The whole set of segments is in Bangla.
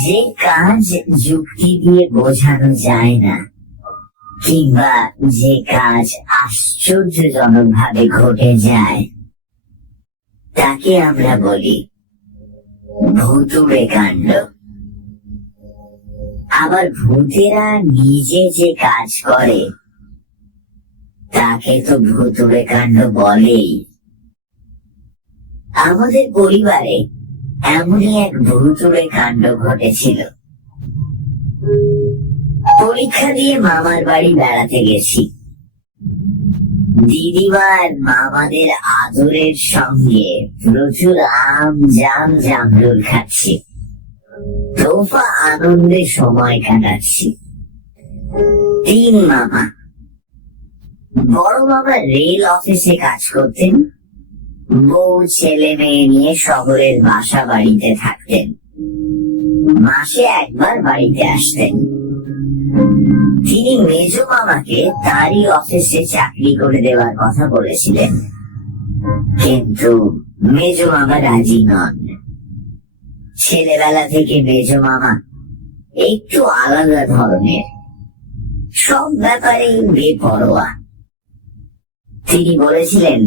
যে কাজ যুক্তি দিয়ে বোঝানো যায় না, কিংবা যে কাজ আশ্চর্যজনক ভাবে ঘটে যায়, তাকে আমরা বলি ভুতুড়ে কাণ্ড। আবার ভূতেরা নিজে যে কাজ করে তাকে তো ভুতুড়ে কাণ্ড বলেই। আমাদের পরিবারে এমনই এক ভুতুড়ে কাণ্ড ঘটেছিল। পরীক্ষা দিয়ে মামার বাড়ি বেড়াতে গেছি। দিদিমার মামাদের আদরের সঙ্গে প্রচুর আম, জাম, জামরুল খাচ্ছি। তোফা আনন্দে সময় কাটাচ্ছি। 3 মামা। বড় মামা রেল অফিসে কাজ করতেন, বউ ছেলে মেয়ে নিয়ে শহরের বাসা বাড়িতে থাকতেন। মাসে একবার বাড়িতে আসতেন। তিনি মেজ মামাকে তারই অফিসে চাকরি করে দেওয়ার কথা বলেছিলেন, কিন্তু মেজ মামা রাজি নন। ছেলেবেলা থেকে মেজ মামা একটু আলাদা ধরনের, সব ব্যাপারে বেপরোয়া। তিনি বলেছিলেন,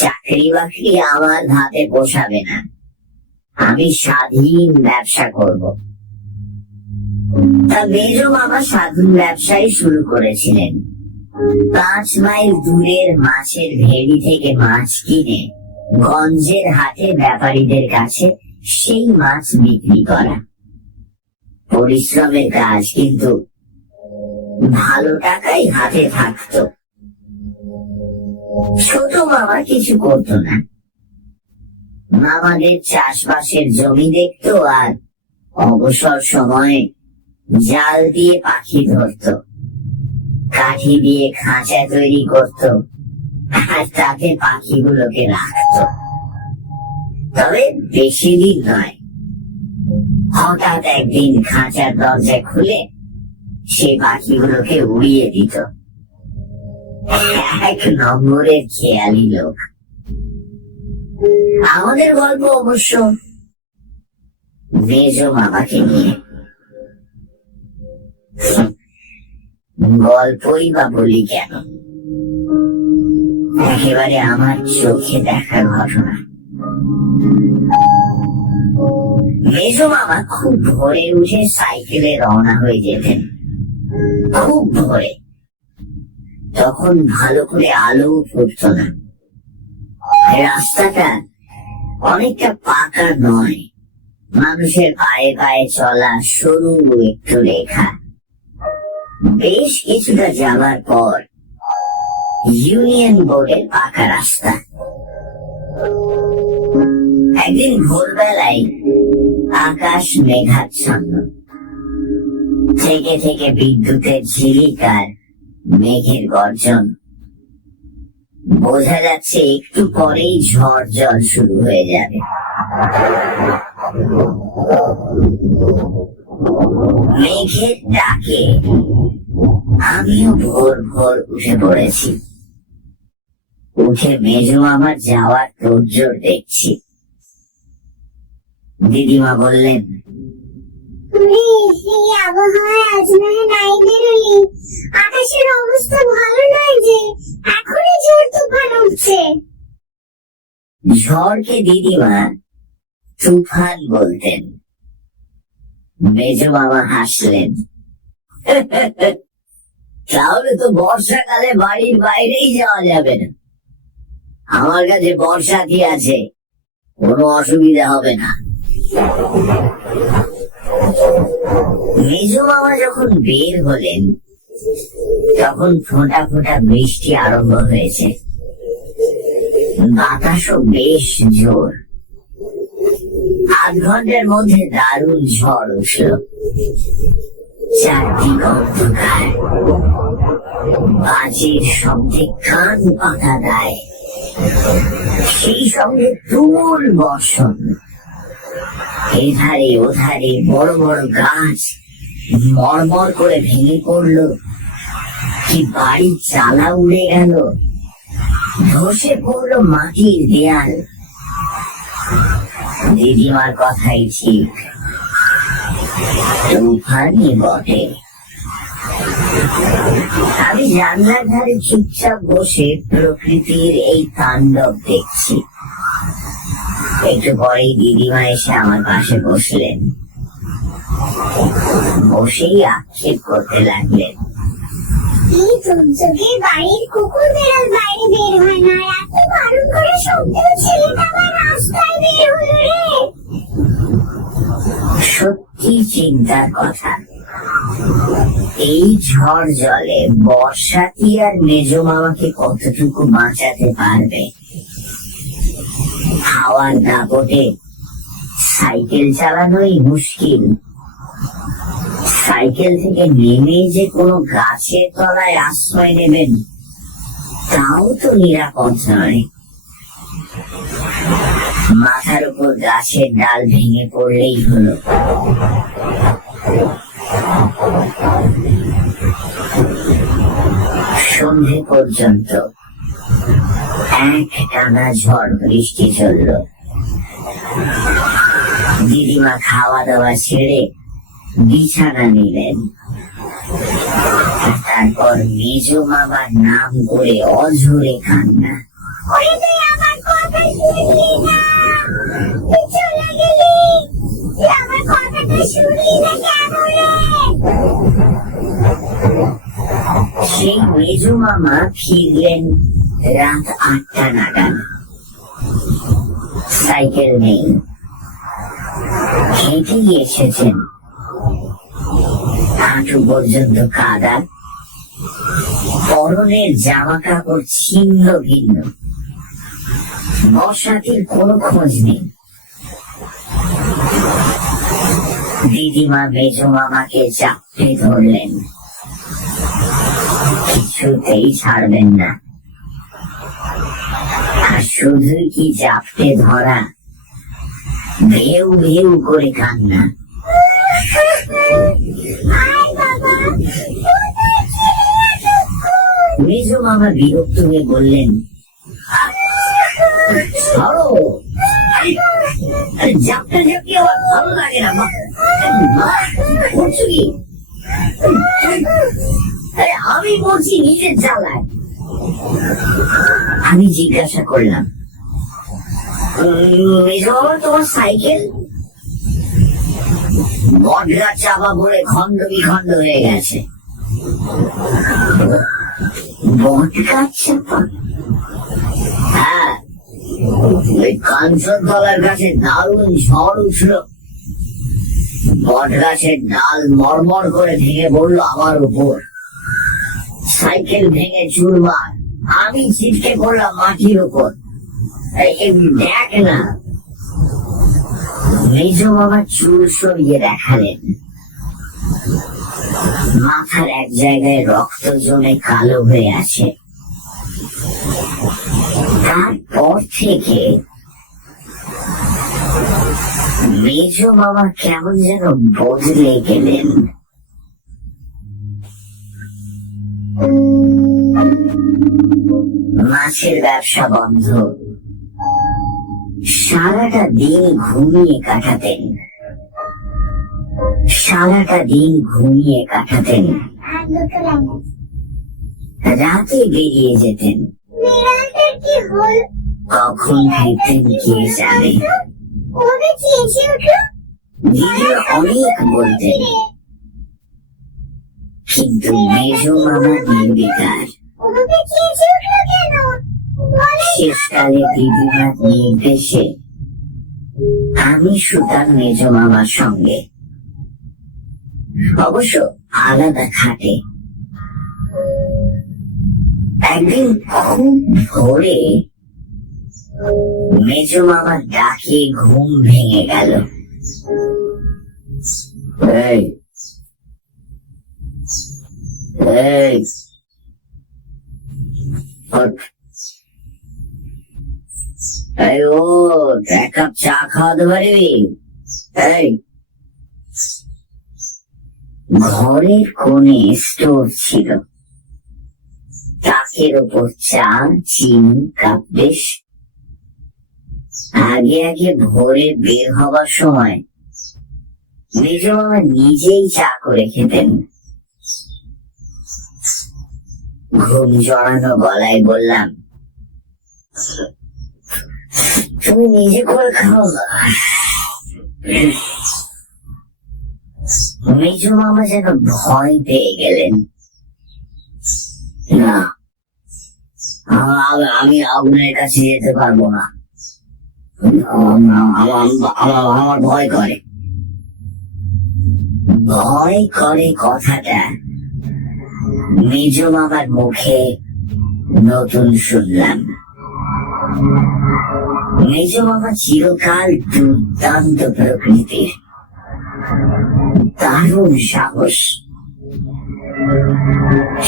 চাকরি বাকরি আমার হাতে পোষাবে না, আমি স্বাধীন ব্যবসা করব। তা মেজ মামা স্বাধীন ব্যবসাই শুরু করেছিলেন। 5 মাইল দূরের মাছের ভেড়ি থেকে মাছ কিনে গঞ্জের হাটে ব্যাপারীদের কাছে সেই মাছ বিক্রি করা। পরিশ্রমের কাজ, কিন্তু ভালো টাকাই হাতে থাকত। ছোট মামা কিছু করত না। মামাদের চাষবাসের জমি দেখতো আর অবসর সময়ে জাল দিয়ে পাখি ধরত, কাঠি দিয়ে খাঁচা তৈরি করত আর তাতে পাখিগুলোকে রাখত। তবে বেশি দিন নয়, হঠাৎ একদিন খাঁচার দরজা খুলে সে পাখিগুলোকে উড়িয়ে দিত। 1 নম্বরের খেয়ালি লোক। আমাদের গল্প অবশ্য মেজ মামাকে নিয়ে। গল্পই বা বলি কেন, একেবারে আমার চোখে দেখার ঘটনা। মেজ মামা খুব ভোরে উঠে সাইকেলে রওনা হয়ে যেতেন। খুব ভোরে, তখন ভালো করে আলো ফুটত না। রাস্তাটা অনেকটা পাকা নয়, মানুষের পায়ে পায়ে চলা সরু একটু রেখা। বেশ কিছুটা যাওয়ার পর ইউনিয়ন বোর্ডের পাকা রাস্তা। একদিন ভোরবেলায় আকাশ মেঘাচ্ছন্ন, থেকে থেকে বিদ্যুতের ঝিলিক আর মেঘের গর্জন। বোঝা যাচ্ছে একটু পরেই ঝড় জল শুরু হয়ে যাবে। মেঘের ডাকে আমিও ভোর ভোর উঠে পড়েছি। উঠে মেজ মামার যাওয়ার তোড়জোড় দেখছি। দিদিমা বললেন, আকাশের অবস্থা ভালো নয় যে, এখনই ঝড় তুফান উঠছে। ঝড়কে দিদিমা তুফান বলতেন। মেজ মামা হাসলেন, তাহলে তো বর্ষাকালে বাড়ির বাইরেই যাওয়া যাবে না। আমার কাছে বর্ষাতি আছে, কোনো অসুবিধা হবে না। মেজ মামা যখন বের হলেন, তখন ফোঁটা ফোঁটা বৃষ্টি আরম্ভ হয়েছে। বাতাসও বেশ জোর। 8 ঘন্টার মধ্যে দারুণ ঝড় উঠল। চারদিক অন্ধকার, বাজির শব্দে কান পাতা দেয়। সেই সঙ্গে তুমুল বর্ষণ। এধারে ওধারে বড় বড় গাছ মরমর করে ভেঙে পড়ল। কি বাড়ির চালা উড়ে গেল, ধসে পড়ল মাটির দেয়াল। দিদিমার কথাই ঠিক, তুফানই বটে। আমি জানলার ধারে চুপচাপ বসে প্রকৃতির এই তাণ্ডব দেখছি। একটু পরেই দিদিমা এসে আমার পাশে বসলেন, বসেই আক্ষেপ করতে লাগলেন। এই চোখের বাড়ির কুকুর বেড়াল বাইরে বের হয় না, এত বারণ করে সত্ত্বেও ছেলেটা আবার রাস্তায় বের হলো রে। সত্যি চিন্তার কথা, এই ঝড় জলে বর্ষাতি আর মেজ মামাকে কতটুকু বাঁচাতে পারবে? হাওয়ার দাপটে সাইকেল চালানোই মুশকিল। সাইকেল থেকে নেমে যে কোনো গাছের তলায় আশ্রয় নেবেন, তাও তো নিরাপদ নয়। মাথার উপর গাছের ডাল ভেঙে পড়লেই হলো। সন্ধে পর্যন্ত এক টানা ঝড় বৃষ্টি চলল। দিদিমা খাওয়া দাওয়া ছেড়ে বিছানা নিলেন। তারপর মেজ মামার নাম করে অঝরে কান্না। ওরে তুই আমার কথা শুনলি না, তুই চলে গেলি, তুই আমার কথাটা শুনলি না কেন রে? সেই মেজ মামা ফিরলেন রাত 8টা নাগাদ। সাইকেল নেই, হেঁটেই এসেছেন। হাঁটু পর্যন্ত কাদা, পরনের জামা কাপড় ছিন্ন ভিন্ন, বর্ষাতির কোনো খোঁজ নেই। দিদিমা মেজ মামাকে চাপতে ধরলেন, কিছুতেই ছাড়বেন না। আর শুধুই কি চাপতে ধরা, ভেউ ভেউ করে কান্না। মেজ মামা বিরক্ত হয়ে বললেন, ছাড়ো, ঝাপটা ঝাপটি আমার ভালো লাগে না। আমি বলছি নিজের জ্বালায়। আমি জিজ্ঞাসা করলাম, মেজ মামা তোমার সাইকেল? বটগাছ চাপা পড়ে খন্ড বিখন্ড হয়ে গেছে। বটগাছ চাপা? হ্যাঁ, ওই কাঞ্চন তলার কাছে দারুণ ঝড় উঠল, বটগাছের ডাল মরমর করে ভেঙে পড়লো আমার উপর। সাইকেল ভেঙে চুরমার, আমি ছিটকে পড়লাম মাটির উপর। দেখ না। মেজ মামা চুল সরিয়ে দেখালেন, মাথার এক জায়গায় রক্ত জমে কালো হয়ে আছে। তারপর থেকে মেজ মামা কেমন যেন বদলে গেলেন। মাছের ব্যবসা বন্ধ। সারাটা দিন ঘুমিয়ে কাটাতেন, সারাটা দিন ঘুমিয়ে কাটাতেন। রাতে বেরিয়ে যেতেন, বিড়ালটার কি হল? কখন ফিরতেন কে জানে। ওকে চেঁচে উঠলো। দিদি অনেক বলতেন, কিন্তু মেজ মামা নির্বিকার। ওকে চেঁচে উঠলো কেন? শেষকালে দিদিমার নির্দেশে আমি শুতাম মেজ মামার সঙ্গে, অবশ্য আলাদা খাটে। একদিন খুব ভোরে মেজ মামার ডাকে ঘুম ভেঙে গেল। এই এই ওঠ, এই ওঠ, এক কাপ চা খাওয়াতে পারবি? এই ঘরের কোণে স্টোর ছিল, তাকের ওপর চা, চিনি, কাপ ডিশ। আগে আগে ভোরে বের হবার সময় মেজ মামা নিজেই চা করে খেতেন। ঘুম জড়ানো গলায় বললাম, তুমি নিজে করে খাও না। মেজ মামা যেন ভয় পেয়ে গেলেন। না, আমি আগুনের কাছে যেতে পারবো না, আমার ভয় করে। ভয় করে কথাটা মেজ মামার মুখে নতুন শুনলাম। মেজ মামা চিরকাল দুর্দান্ত প্রকৃতির, দারুণ সাহস।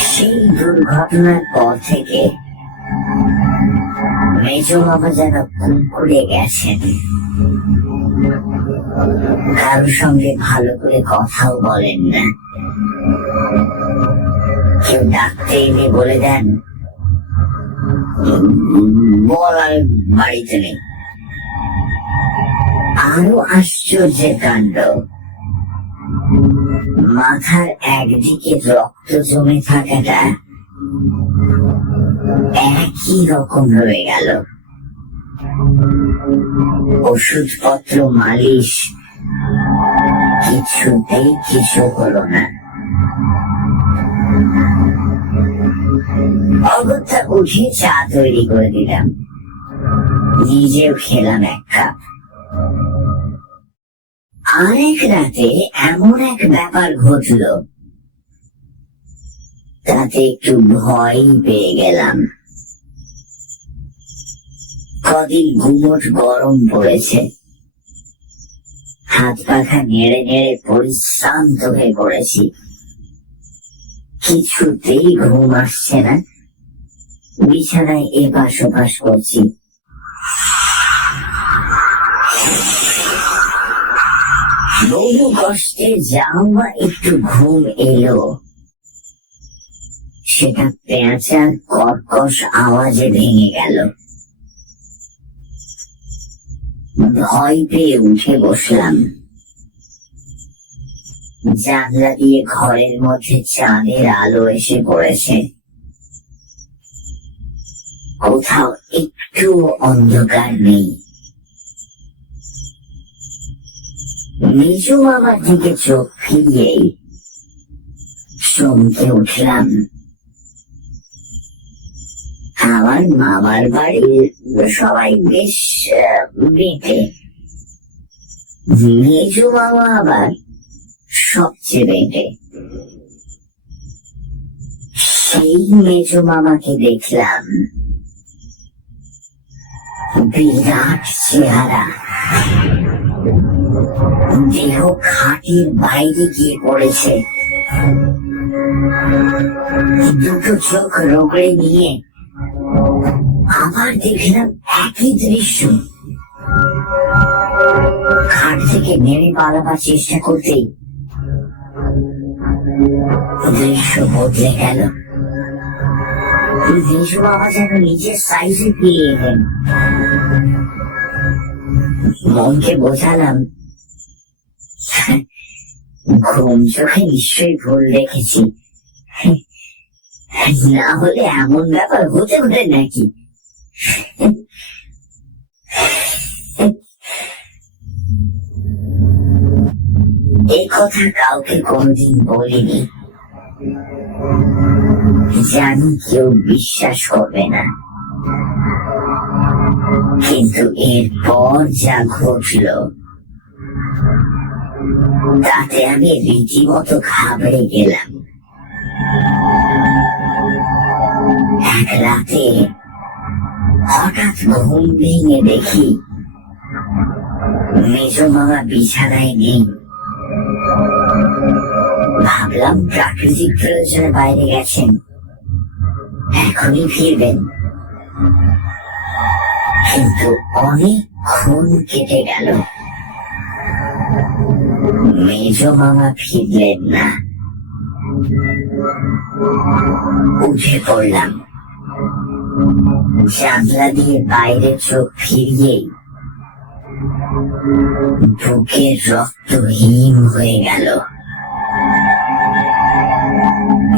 সেই দুর্ঘটনার পর থেকে মেজ মামা যেন কুঁকুড়ে গেছেন। কারোর সঙ্গে ভালো করে কথাও বলেন না। কেউ ডাকতে এলে বলে দেন, বলার বাড়িতে নেই। আরো আশ্চর্যের কাণ্ড, মাথার একদিকে রক্ত জমে থাকাটা একই রকম রয়ে গেল। ওষুধপত্র মালিশ কিছুতেই কিছু হলো না। অগত্যা উঠে চা তৈরি করে দিলাম, নিজেও খেলাম এক কাপ। আরেক রাতে এমন এক ব্যাপার ঘটল, তাতে একটু ভয় পেয়ে গেলাম। কদিন গুমোট গরম পড়েছে, হাত পাখা নেড়ে নেড়ে পরিশ্রান্ত হয়ে পড়েছি। কিছুতেই ঘুম আসছে না, বিছানায় এপাশ ওপাশ করছি। বহু কষ্টে যাও বা একটু ঘুম এলো, সেটা পেঁচার কর্কশ আওয়াজে ভেঙে গেল। ভয় পেয়ে উঠে বসলাম। জানলা দিয়ে ঘরের মধ্যে চাঁদের আলো এসে পড়েছে। কোথাও একটু অন্ধকার নেই। মেজ মামার দিকে চোখ ফিরিয়েই চমকে উঠলাম। আমার মামার বাড়ির সবাই বেশ বেঁটে, মেজ মামা আবার সবচেয়ে বেঁটে। সেই মেজ মামাকে দেখলাম, বিরাট চেহারা, দেহ খাটের বাইরে গিয়ে পড়েছে। দুটো চোখ রোগড়ে নিয়ে আবার দেখলাম একই দৃশ্য। খাট থেকে নেমে পালাবার চেষ্টা করতেই দৃশ্য বদলে গেল। মেজ বাবা যেন নিজের সাইজে ফিরে এলেন। মনকে বোঝালাম, ঘুম চোখে নিশ্চয়ই ভুল দেখেছি, না হলে এমন ব্যাপার হতে হতে নাকি। এই কথা কাউকে কোনদিন বলিনি, জানি কেউ বিশ্বাস করবে না। কিন্তু এরপর যা ঘটল তাতে আমি রীতিমতো ঘাবড়ে গেলাম। এক রাতে হঠাৎ ঘুম ভেঙে দেখি মেজ মামা বিছানায় নেই। ভাবলাম প্রাকৃতিক প্রয়োজনে বাইরে গেছেন, এখনই ফিরবেন। কিন্তু অনেকক্ষণ কেটে গেল, মেজ মামা ফিরলেন না। উঠে পড়লাম, জানলা দিয়ে বাইরে চোখ ফিরিয়েই বুকের রক্ত হিম হয়ে গেল।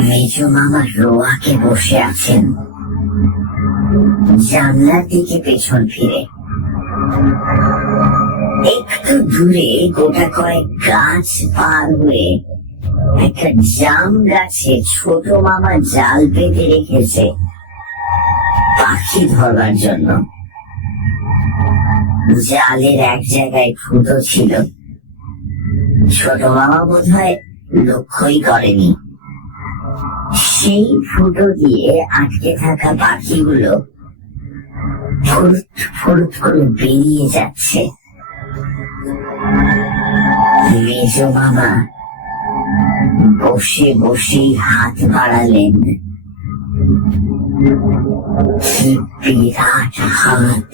মেজো মামা রোয়াকে বসে আছেন জানলার দিকে পেছন ফিরে। একটু দূরে গোটা কয়েক গাছ পার হয়ে একটা জাম গাছে ছোট মামা জাল পেতে রেখেছে পাখি ধরবার জন্য। জালের এক জায়গায় ফুটো ছিল, ছোট মামা বোধহয় লক্ষ্যই করেনি। সেই ফুটো দিয়ে আটকে থাকা পাখিগুলো ফুরুত ফুরুত করে বেরিয়ে যাচ্ছে। মেজো মামা বসে বসেই হাত বাড়ালেন। কি বিরাট হাত!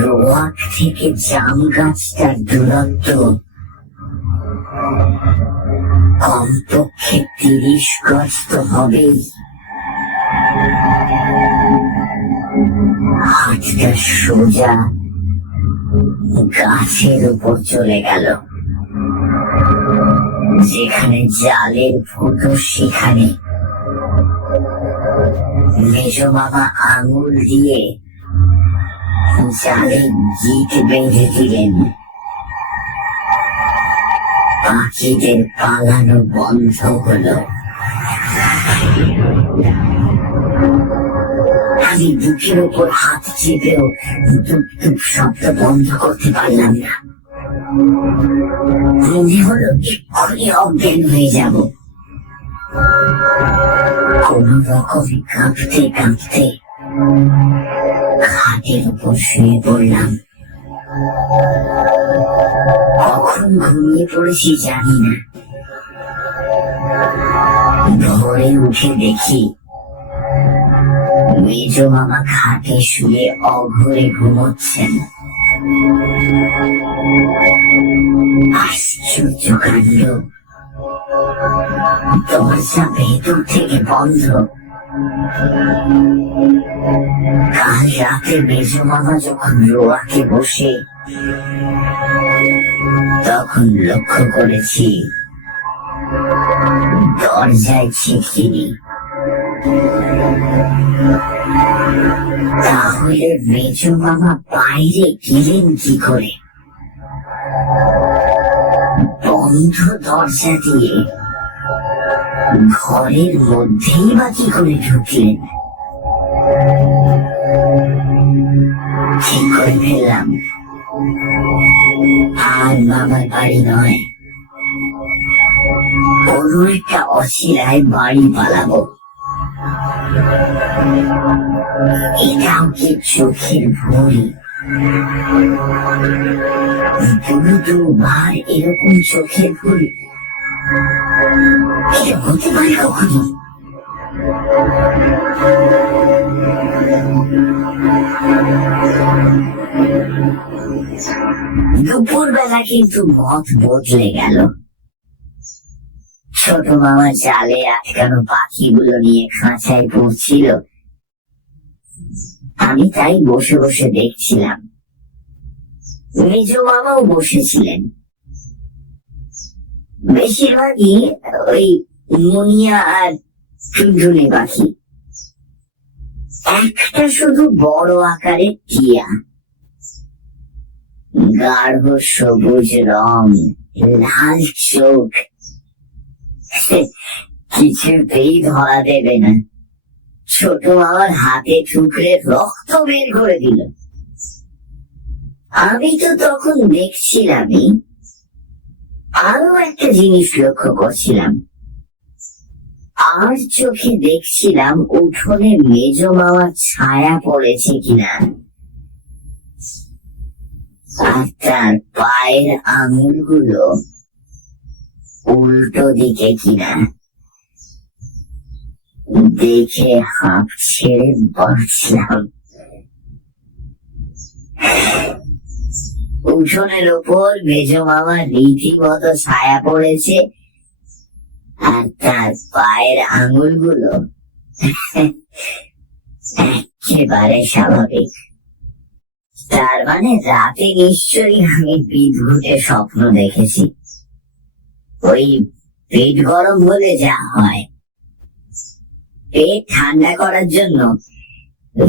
রোয়াক থেকে জাম গাছটার দূরত্ব কমপক্ষে 30 গজ তো হবেই। হাতটা সোজা গাছের উপর চলে গেল। যেখানে জালের ফুটো সেখানে মেজো মামা আঙুল দিয়ে জালে গিট বেঁধে দিলেন। পাখিদের পালানো বন্ধ হলো। আমি বুকের উপর হাত চেপেও টুপ টুপ শব্দ বন্ধ করতে পারলাম না। মনে হলো এক্ষুনি অজ্ঞান হয়ে যাব। কোন রকমে কাঁপতে কাঁপতে খাটের উপর শুয়ে পড়লাম। কখন ঘুমিয়ে পড়েছি জানি না। ভোরে উঠে দেখি মেজো মামা খাটে শুয়ে অঘরে ঘুমোচ্ছেন। আশ্চর্য কাণ্ড! দরজা ভেতর থেকে বন্ধ। কাল রাতে মেজো মামা যখন রোয়াকে বসে, তখন লক্ষ্য করেছি দরজায় ছিটকিনি। তাহলে মেজো মামা বাইরে গেলেন কি করে? বন্ধ দরজা দিয়ে ঘরের মধ্যেই বা কি করে ঢুকলেন? ঠিক করে ফেললাম আর মামার বাড়ি নয়, অন্য একটা অচিরায় বাড়ি পালাবো। এটাও কি চোখের ভুল? দুবার এরকম চোখের ভুল এটা হতে পারে কখনো? দুপুর বেলা কিন্তু মত বদলে গেল। ছোট মামা জালে আটকানো পাখিগুলো নিয়ে খাঁচায় পড়ছিল। আমি তাই বসে বসে দেখছিলাম। মেজো মামাও বসেছিলেন। বেশিরভাগই ওই মুনিয়া আর টুনটুনি পাখি। একটা শুধু বড় আকারের টিয়া, গাঢ় সবুজ রং, লাল চোখ, কিছুতেই ধরা দেবে না। ছোট আমার হাতে ঠুকরে রক্ত বের করে দিল। আমি তো তখন দেখছিলামই, আরো একটা জিনিস লক্ষ্য করছিলাম। আর চোখে দেখছিলাম উঠোনে মেজো মামার ছায়া পড়েছে কিনা, আর তার পায়ের আঙুলগুলো উল্টো দিকে কিনা। দেখে হাঁপ ছেড়ে বাঁচলাম। উঠোনের ওপর মেজো মামার রীতিমতো ছায়া পড়েছে, আর তার পায়ের আঙুলগুলো একেবারে স্বাভাবিক। তার মানে রাতে নিশ্চয়ই আমি বিদ্যুতের স্বপ্ন দেখেছি। ওই পেট গরম হলে যা হয়, পেট ঠান্ডা করার জন্য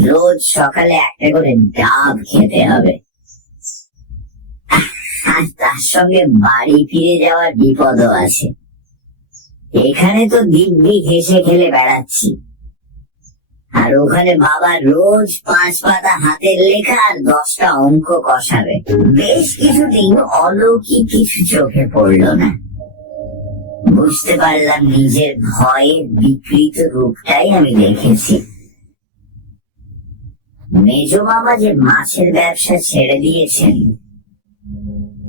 রোজ সকালে একটা করে ডাব খেতে হবে। আর তার সঙ্গে বাড়ি ফিরে যাওয়ার বিপদও আছে। এখানে তো দিব্যি ঘেঁষে খেলে বেড়াচ্ছি, আর ওখানে বাবা রোজ 5 পাতা হাতের লেখা আর 10টা অঙ্ক কষাবে। বেশ কিছুদিন অলৌকিক কিছু চোখে পড়লো না। বুঝতে পারলাম নিজের ভয়ের বিকৃত রূপটাই আমি দেখেছি। মেজ মামা যে মাছের ব্যবসা ছেড়ে দিয়েছেন,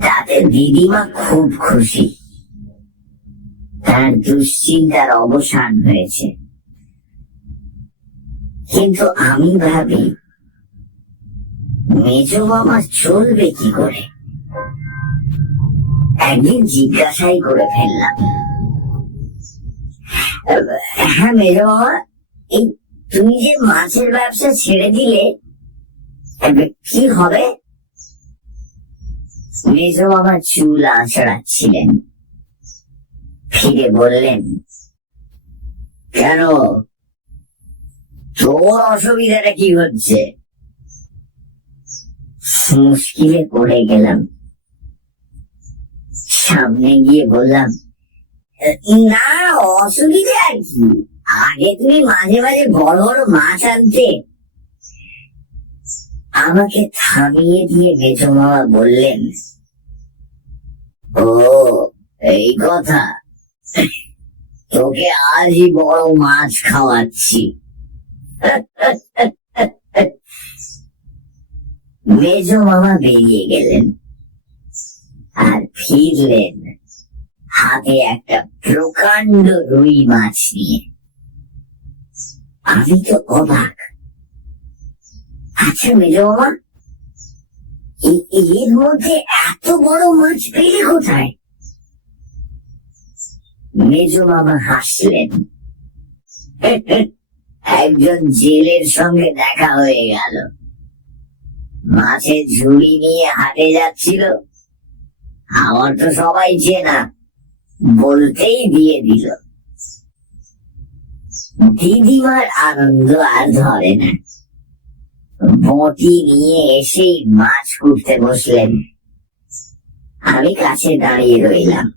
তাতে দিদিমা খুব খুশি। তার দুশ্চিন্তার অবসান হয়েছে। কিন্তু আমি ভাবি, মেজ মামা চলবে কি করে? একদিন জিজ্ঞাসাই করে ফেললাম, হ্যাঁ মেজ মামা, এই তুমি যে মাছের ব্যবসা ছেড়ে দিলে, কি হবে? মেজ মামা চুল আঁচড়াচ্ছিলেন। ফিরে বললেন, কেন, তোর অসুবিধাটা কি হচ্ছে? মুশকিলে পড়ে গেলাম। সামনে গিয়ে বললাম, না অসুবিধা আর কি, আগে তুমি মাঝে মাঝে বড় বড় মাছ আনতে। আমাকে থামিয়ে দিয়ে মেজ মামা বললেন, ও এই কথা, তোকে আজই বড় মাছ খাওয়াচ্ছি। মেজ মামা বেরিয়ে গেলেন আর ফিরলেন হাতে একটা প্রকাণ্ড রুই মাছ নিয়ে। আমি তো অবাক। আচ্ছা মেজ মামা, এর মধ্যে এত বড় মাছ পেলে কোথায়? মেজ মামা হাসলেন, একজন জেলের সঙ্গে দেখা হয়ে গেল। মাছের ঝুড়ি নিয়ে হাটে যাচ্ছিল, আমার তো সবাই চেনা, বলতেই দিয়ে দিল। দিদিমার আনন্দ আর ধরে না। বঁটি নিয়ে এসেই মাছ কুটতে বসলেন। আমি কাছে দাঁড়িয়ে রইলাম।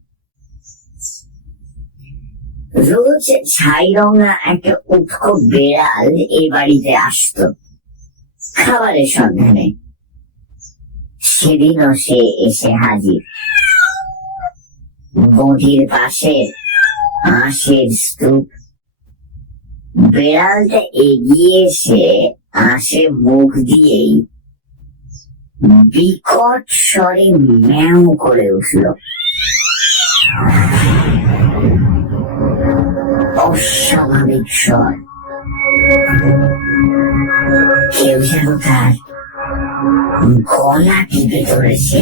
রোজ ছাইরঙা একটা উটকো বেড়াল এই বাড়িতে আসতো খাবারের সন্ধানে। সেদিনও সে এসে হাজির। বঁটির পাশে আঁশের স্তূপ। বেড়ালটা এগিয়ে এসে আঁশে মুখ দিয়েই বিকট স্বরে ম্যাও করে উঠল। অস্বাভাবিক স্বর। কেউ যেন তার গলা টিপে ধরেছে।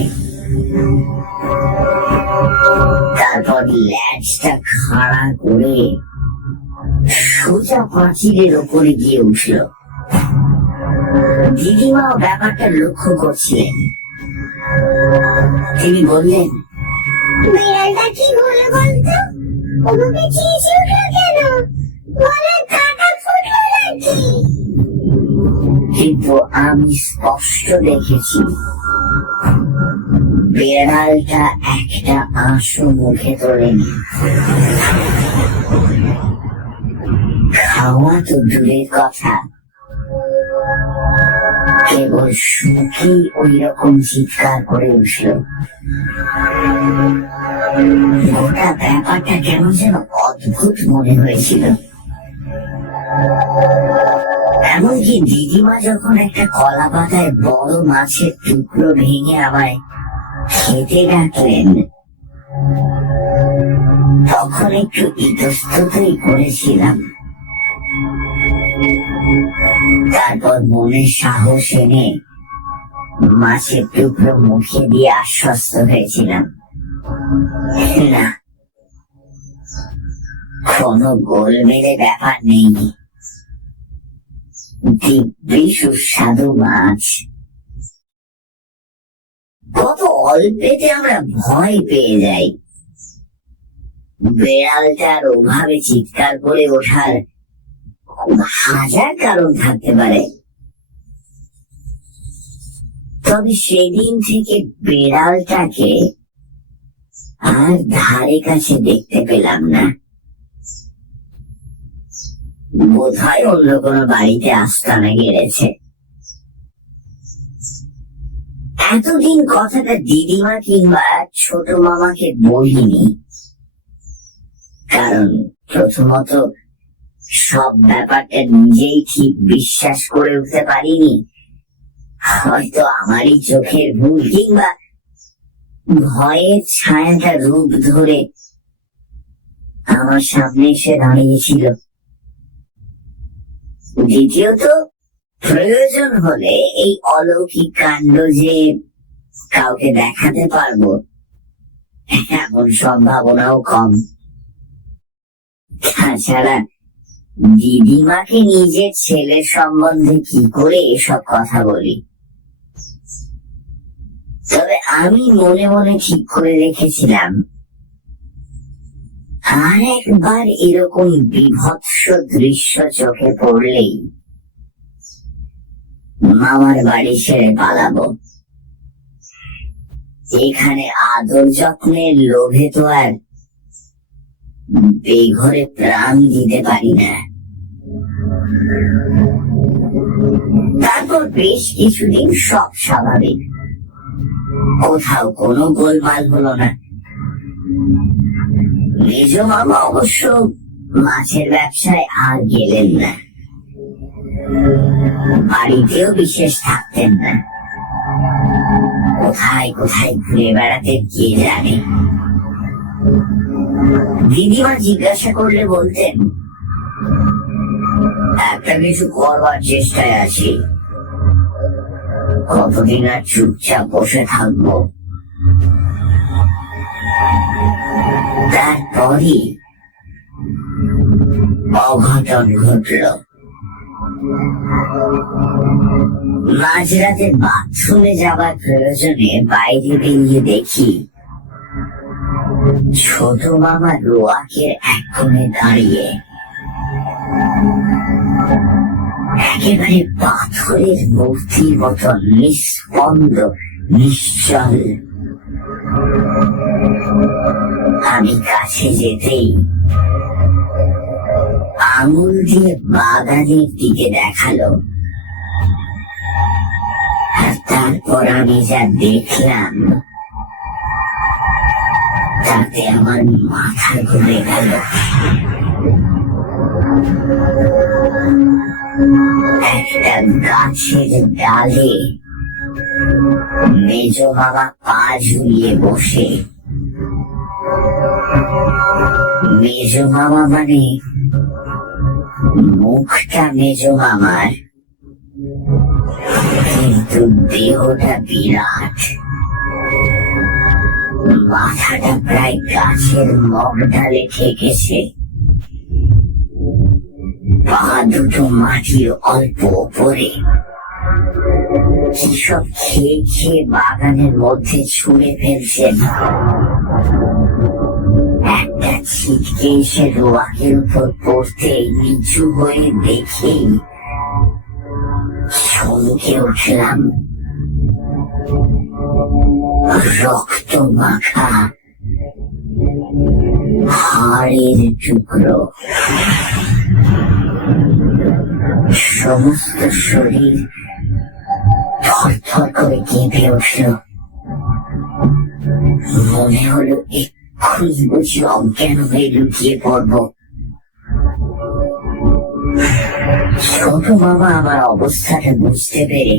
তারপর ল্যাজটা খাড়া করে সোজা পাঁচিলের ওপরে গিয়ে উঠল। দিদিমাও ব্যাপারটা লক্ষ্য করছিলেন। তিনি বললেন, বিড়ালটা কি বলে বলতো? ওকে চেঁচে উঠলো কেন? গলার কাটা ফুটলো নাকি? কিন্তু আমি স্পষ্ট দেখেছি বেড়ালটা একটা আঁশু মুখে তোলেনি। খাওয়া তো দূরের কথা, কেবল সুখী ওই রকম চিৎকার করে উঠল। গোটা ব্যাপারটা কেমন যেন অদ্ভুত মনে হয়েছিল। এমনকি দিদিমা যখন একটা কলা পাতায় বড় মাছের টুকরো ভেঙে আমায় খেতে ডাকলেন, তখন একটু ইতস্ততই করেছিলাম। তারপর মনের সাহস এনে মাছের টুকরো মুখে দিয়ে আশ্বস্ত হয়েছিলাম, না, কোনো গোলমেলে ব্যাপার নেই, দিব্যি সুস্বাদু মাছ। কত অল্পেতে আমরা ভয় পেয়ে যাই। বেড়ালটার ওভাবে চিৎকার করে ওঠার হাজার কারণ থাকতে পারে, তবে সেদিন থেকে বেড়ালটাকে আর ধারে কাছে দেখতে পেলাম না। বোধহয় অন্য কোনো বাড়িতে আস্তানা গেড়েছে। এতদিন কথাটা দিদিমা কিংবা ছোট মামাকে বলিনি, কারণ প্রথমত সব ব্যাপারটা নিজেই ঠিক বিশ্বাস করে উঠতে পারিনি। হয়তো আমারই চোখের ভুল, কিংবা ভয়ের ছায়াটা রূপ ধরে আমার সামনে এসে দাঁড়িয়েছিল। দ্বিতীয়ত, প্রয়োজন হলে এই অলৌকিক কাণ্ড যে কাউকে দেখাতে পারবো এমন সম্ভাবনাও কম। তাছাড়া দিদিমাকে নিজের ছেলের সম্বন্ধে কি করে এসব কথা বলি? তবে আমি মনে মনে ঠিক করে রেখেছিলাম, আর একবার এরকম বিভৎস দৃশ্য চোখে পড়লেই মামার বাড়ি ছেড়ে পালাবো। এখানে আদর যত্নের লোভে তো আর বেঘরে প্রাণ দিতে পারি না। তারপর বেশ কিছুদিন সব স্বাভাবিক, কোথাও কোনো গোলমাল হলো না। মেজ মামা অবশ্য মাছের ব্যবসায় আর গেলেন না, বাড়িতেও বিশেষ থাকতেন না। কোথায় কোথায় ঘুরে বেড়াতে কে জানে। দিদিমা জিজ্ঞাসা করলে বলতেন, একটা কিছু করবার চেষ্টায় আছি, কতদিন আর চুপচাপ বসে থাকবো। তারপরই অঘটন ঘটল। মাঝরাতে বাথরুমে যাবার প্রয়োজনে বাইরে বেরিয়ে দেখি ছোট মামা রোয়াকের এক কোণে দাঁড়িয়ে একেবারে পাথরের মূর্তির মতন নিস্পন্দ, নিশ্চল। আমি কাছে যেতেই আঙুল দিয়ে বাগানের দিকে দেখালো, আর তারপর আমি যা দেখলাম তাতে আমার মাথা ঘুরে গেল। একটা গাছের ডালে মেজ বাবা পা ঝুলিয়ে বসে। মেজ মামা মানে মুখটা মেজ মামার, কিন্তু দেহটা বিরাট। মাথাটা প্রায় গাছের মগডালে ঠেকেছে, পা দুটো মাটির অল্প ওপরে। কিসব খেয়ে খেয়ে বাগানের মধ্যে ছুঁড়ে ফেলছেন। একটা ছিটকে এসে রোয়াকের উপর পড়তে নিচু হয়ে দেখেই চমকে উঠলাম। রক্ত মাখা হাড়ের টুকরো, সমস্ত শরীর থরথর করে কেঁপে উঠল। মনে হলো এক্ষুনি বুঝি অজ্ঞান হয়ে লুকিয়ে পড়ব। ছোট মামা আমার অবস্থাটা বুঝতে পেরে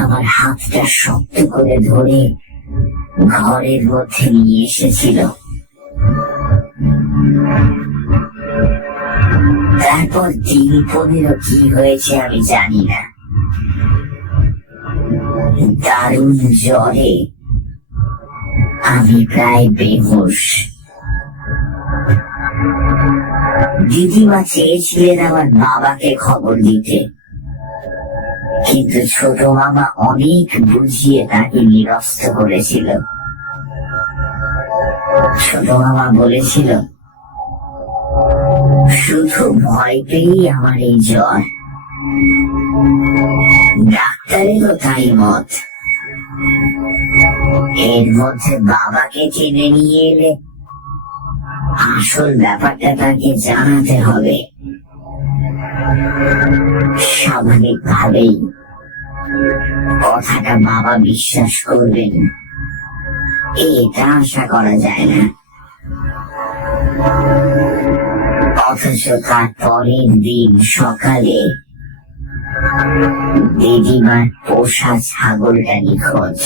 আমার হাতটা শক্ত করে ধরে ঘরের মধ্যে নিয়ে এসেছিল। তারপর দিন 15 কি হয়েছে আমি জানি না। দারুণ জ্বরে আমি প্রায় বেহুশ। দিদিমা চেয়েছিলেন আমার বাবাকে খবর দিতে, কিন্তু ছোট মামা অনেক বুঝিয়ে তাকে নিরস্ত করেছিল। ছোট মামা বলেছিল, শুধু ভয় পেয়েই আমার এই জ্বর, ডাক্তারেরও তাই মত। এর মধ্যে বাবাকে টেনে নিয়ে এলে আসল ব্যাপারটা তাকে জানাতে হবে। স্বাভাবিকভাবেই কথাটা বাবা বিশ্বাস করবেন এটা আশা করা যায় না। অথচ তার পরের দিন সকালে দিদিমার পোষা ছাগলটা নিখোঁজ।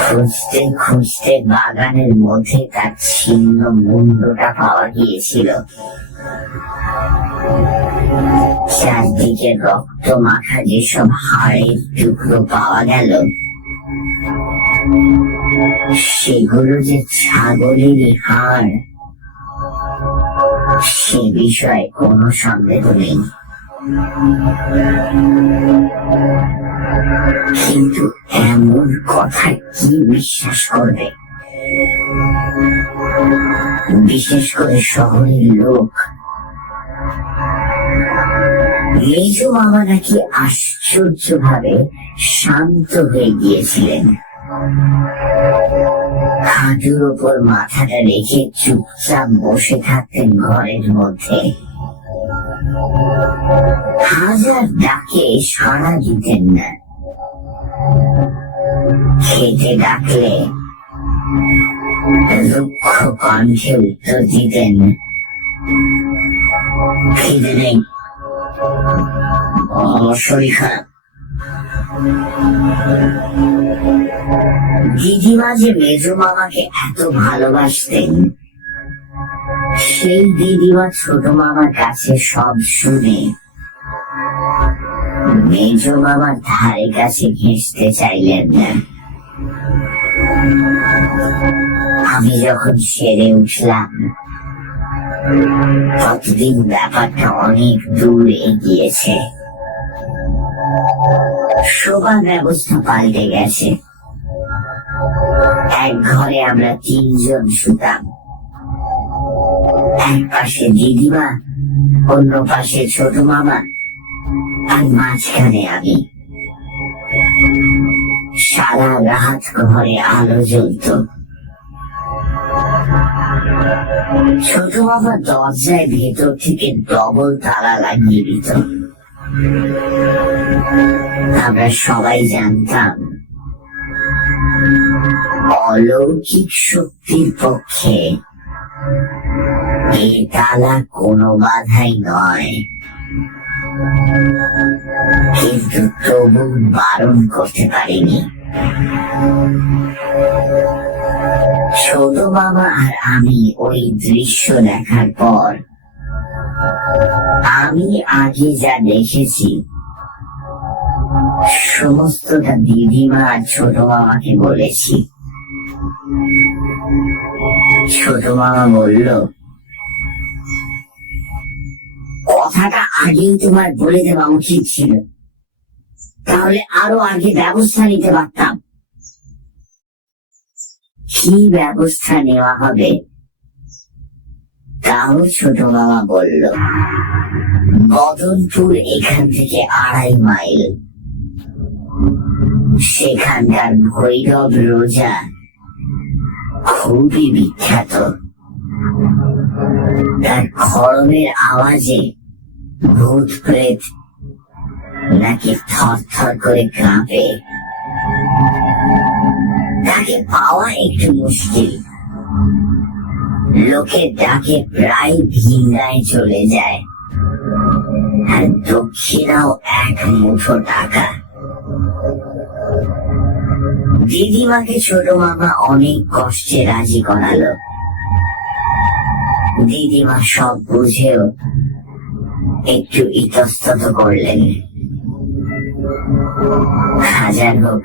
খুঁজতে খুঁজতে বাগানের মধ্যে তার ছিন্ন মুন্ডটা পাওয়া গিয়েছিল। চারদিকে রক্ত মাখা যেসব হাড়ের টুকরো পাওয়া গেল, সেগুলো যে ছাগলেরই হাড় সে বিষয়ে কোনো সন্দেহ নেই। কিন্তু এমন কথা কি বিশ্বাস করবে, বিশেষ করে শহরের লোক? মেজো মামা নাকি আশ্চর্য ভাবে শান্ত হয়ে গিয়েছিলেন। হাঁটুর ওপর মাথাটা রেখে চুপচাপ বসে থাকতেন ঘরের মধ্যে। হাজার ডাকে সাড়া দিতেন না। খেতে ডাকলে রুক্ষ কণ্ঠে উত্তর দিতেন, খিদে নেই, শরীর খারাপ। দিদিমা যে মেজো মামাকে এত ভালোবাসতেন, সেই দিদিমা ছোট মামার কাছে সব শুনে মেজো মামার ধারে কাছে ঘেঁষতে চাইলেন না। আমি যখন সেরে উঠলাম, ততদিন ব্যাপারটা অনেক দূর এগিয়েছে। শোবার ব্যবস্থা পাল্টে গেছে। এক ঘরে আমরা তিনজন শুতাম। এক পাশে দিদিমা, অন্য পাশে ছোট মামা, আর মাঝখানে আমি। সারা রাত ঘরে আলো জ্বলত। ছোট মামা দরজায় ভেতর থেকে ডবল তালা লাগিয়ে দিত। আমরা সবাই জানতাম অলৌকিক শক্তির পক্ষে এই তালা কোনো বাধাই নয়। কিন্তু তবু বারণ করতে পারিনি। ছোট মামা আর আমি ওই দৃশ্য দেখার পর আমি আগে যা দেখেছি সমস্তটা দিদিমা আর ছোট মামাকে বলেছি। ছোট মামা বলল, কথাটা আগেই তোমার বলে দেওয়া উচিত ছিল, তাহলে আরো আগে ব্যবস্থা নিতে পারতাম। কি ব্যবস্থা নেওয়া হবে তাও ছোট মামা বলল, বদনপুর এখান থেকে 2.5 মাইল। সেখানকার ভৈরব রোজা খুবই বিখ্যাত। তার খড়মের আওয়াজে ভূত প্রেত নাকি থর থর করে কাঁপে। তাকে পাওয়া একটু মুশকিল। লোকের ডাকে প্রায় ভিন্দায় চলে যায়, আর দক্ষিণাও 1 মুঠো টাকা। দিদিমাকে ছোট মামা অনেক কষ্টে রাজি করালো। দিদিমা সব বুঝেও একটু ইতস্তত করলেন। হাজার হোক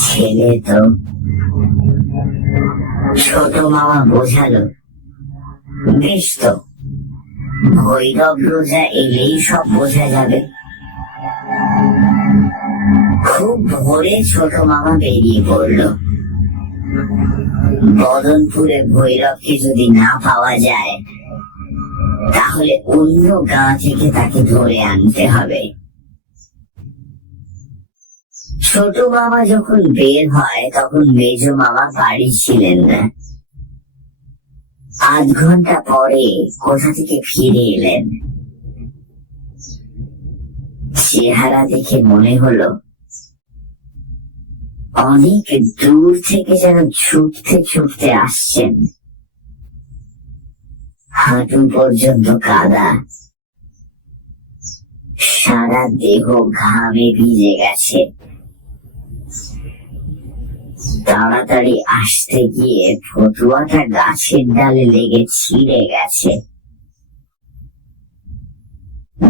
ছেলে তো। ছোট মামা বোঝালো, বেশ তো, ভৈরব রোজা এলেই সব বোঝা যাবে। খুব ভোরে ছোট মামা বেরিয়ে পড়ল। বদনপুরে ভৈরবকে যদি না পাওয়া যায় তাহলে অন্য গাঁ থেকে তাকে ধরে আনতে হবে। ছোট মামা যখন বের হয় তখন মেজ মামা বাড়ি ছিলেন না। আধ ঘন্টা পরে কোথা থেকে ফিরে এলেন। চেহারা দেখে মনে হলো অনেক দূর থেকে যেন ছুটতে ছুটতে আসছেন। হাঁটু পর্যন্ত কাদা, সারা দেহ ঘামে ভিজে গেছে। তাড়াতাড়ি আসতে গিয়ে ফতুয়াটা গাছের ডালে লেগে ছিঁড়ে গেছে।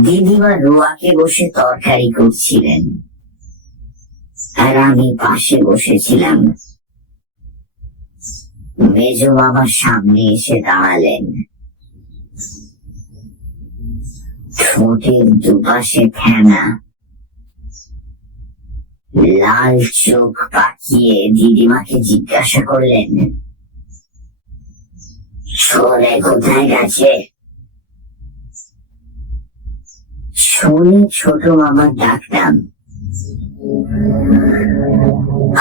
দিদিমা রোয়াকে বসে তরকারি করছিলেন আর আমি পাশে বসেছিলাম। মেজ মামার সামনে এসে দাঁড়ালেন। ঠোঁটের দুপাশে ফেনা, লাল চোখ পাকিয়ে দিদিমাকে জিজ্ঞাসা করলেন, ছোলে কোথায় গেছে? শুনে ছোট মামার ডাকলাম।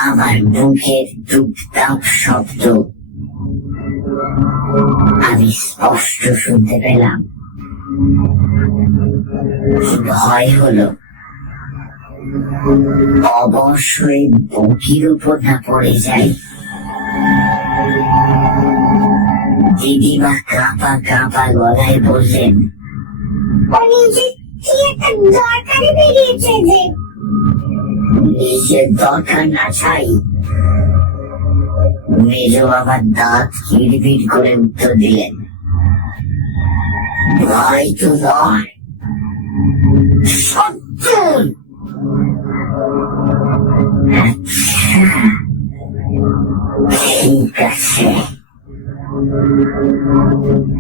আমার মুখের টুকটাক শব্দ আমি স্পষ্ট শুনতে পেলাম। ভয় হলো অবশ্যই বটির উপর না পড়ে যায়। দিদিমা কাঁপা কাঁপা গলায় বললেন, দরকারে বেরিয়েছে যে। নিজের দরকার না চাই। মেজ বাবার দাঁত কিড়বিড় করে উত্তর দিলেন, ভয় তো নয়, সত্য। ঠিক আছে।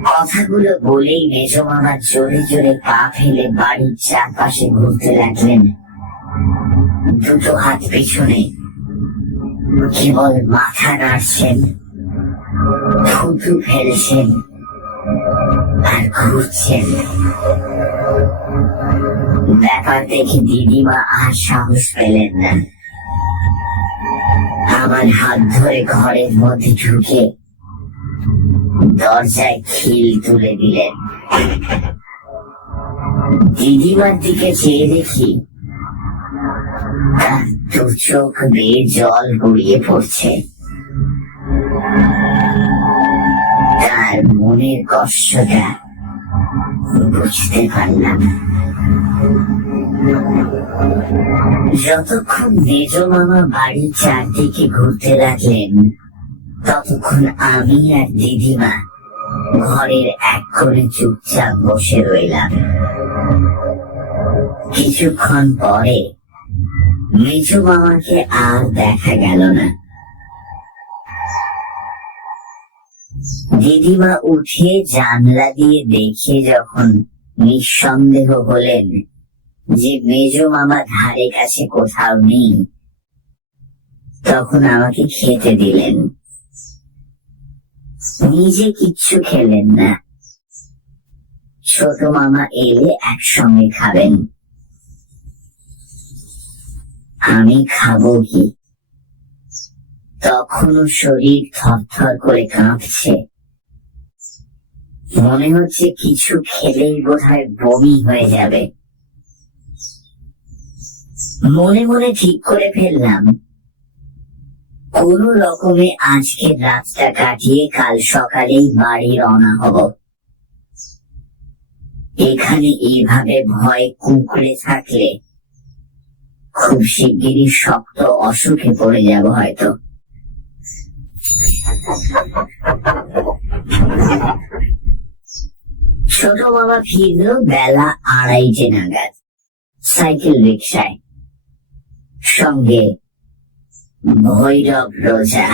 কথাগুলো বলেই মেজ মামা জোরে জোরে পা ফেলে বাড়ির চারপাশে ঘুরতে লাগলেন। দুটো হাত পেছনে, কেবল মাথা নাড়ছেন, থুতু ফেলছেন আর ঘুরছেন। ব্যাপার দেখে দিদিমা আর সাহস পেলেন না। আমার হাত ধরে ঘরের মধ্যে ঢুকে দরজায় খিল তুলে দিলেন। দিদিমার দিকে চেয়ে দেখি তার দু চোখ বেয়ে জল গড়িয়ে পড়ছে। তার মনের কষ্টটা বুঝতে পারলাম। যতক্ষণ মেজ মামা বাড়ির চারদিকে ঘুরতে লাগলেন ততক্ষণ আমি আর দিদিমা ঘরের এক কোণে চুপচাপ বসে রইলাম। কিছুক্ষণ পরে মেজ মামাকে আর দেখা গেল না। দিদিমা উঠে জানলা দিয়ে দেখে যখন নিঃসন্দেহ হলেন যে মেজ মামা ধারে কাছে কোথাও নেই, তখন আমাকে খেতে দিলেন। নিজে কিচ্ছু খেলেন না। ছোট মামা এলে একসঙ্গে খাবেন। আমি খাবো কি? তখনও শরীর থরথর করে কাঁপছে। মনে হচ্ছে কিছু খেলেই বোধহয় বমি হয়ে যাবে। মনে মনে ঠিক করে ফেললাম কোন রকমে আজকের রাতটা কাটিয়ে কাল সকালেই বাড়ি রওনা হব। এখানে এইভাবে ভয় কুঁকড়ে থাকলে খুব শিগগিরই শক্ত অসুখে পড়ে যাব হয়তো। ছোট মামা ফিরল বেলা 2:30 নাগাদ, সাইকেল রিক্সায়, সঙ্গে ভৈরব রোজা।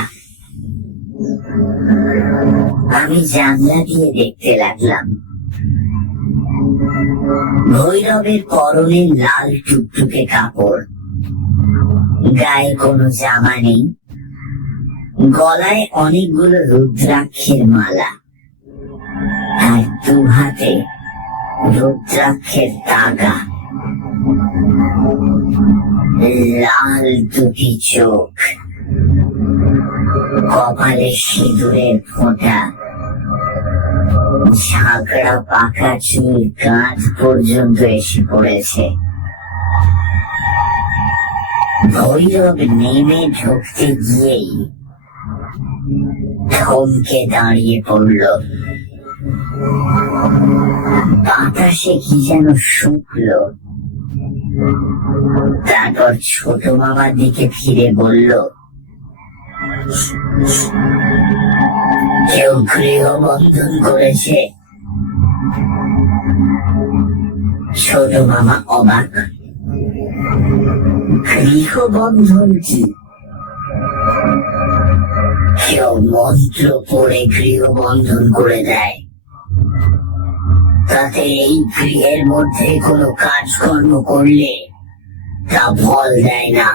আমি জানলা দিয়ে দেখতে লাগলাম ভৈরবের পরনে লাল টুকটুকে কাপড়, গায়ে কোনো জামা নেই, গলায় অনেকগুলো রুদ্রাক্ষের মালা, আর দু হাতে রুদ্রাক্ষের তাগা, লাল দুটি চোখ, কপালে সিঁদুরের ফোঁটা, ঝাঁকড়া পাকা চুল কাঁধ পর্যন্ত এসে পড়েছে। ভৈরব নেমে ঢুকতে গিয়েই থমকে দাঁড়িয়ে পড়ল। বাতাসে কি যেন শুকলো। তারপর ছোট মামার দিকে ফিরে বলল, কেউ গৃহবন্ধন করেছে? ছোট মামা অবাক। গৃহবন্ধন কি? কেউ মন্ত্র পড়ে গৃহবন্ধন করে দেয়, তাতে এই গৃহের মধ্যে কোনো কাজকর্ম করলে তা ফল দেয় না।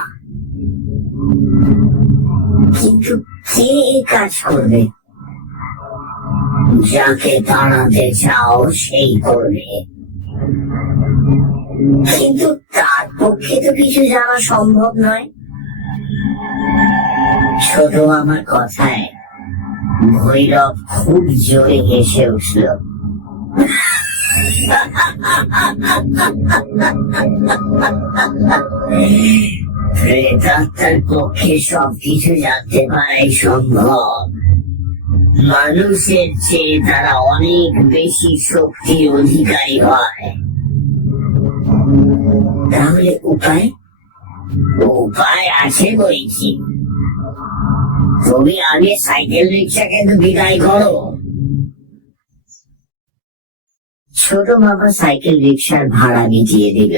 কিন্তু কে কাজ করবে? যাকে তাড়াতে চাও সেই করবে, কিন্তু তার পক্ষে তো কিছু জানা সম্ভব নয়। ছোট আমার কথায় ভৈরব খুব জোরে হেসে উঠল। প্রেতাত্মার পক্ষে সবকিছু জানতে পারাই সম্ভব। মানুষের চেয়ে তারা অনেক বেশি শক্তির অধিকারী হয়। তাহলে উপায়? উপায় আছে বলছি। তুমি আগে সাইকেল রিক্সাকে তো বিদায় করো। ছোট মামা সাইকেল রিক্সার ভাড়া মিটিয়ে দিল।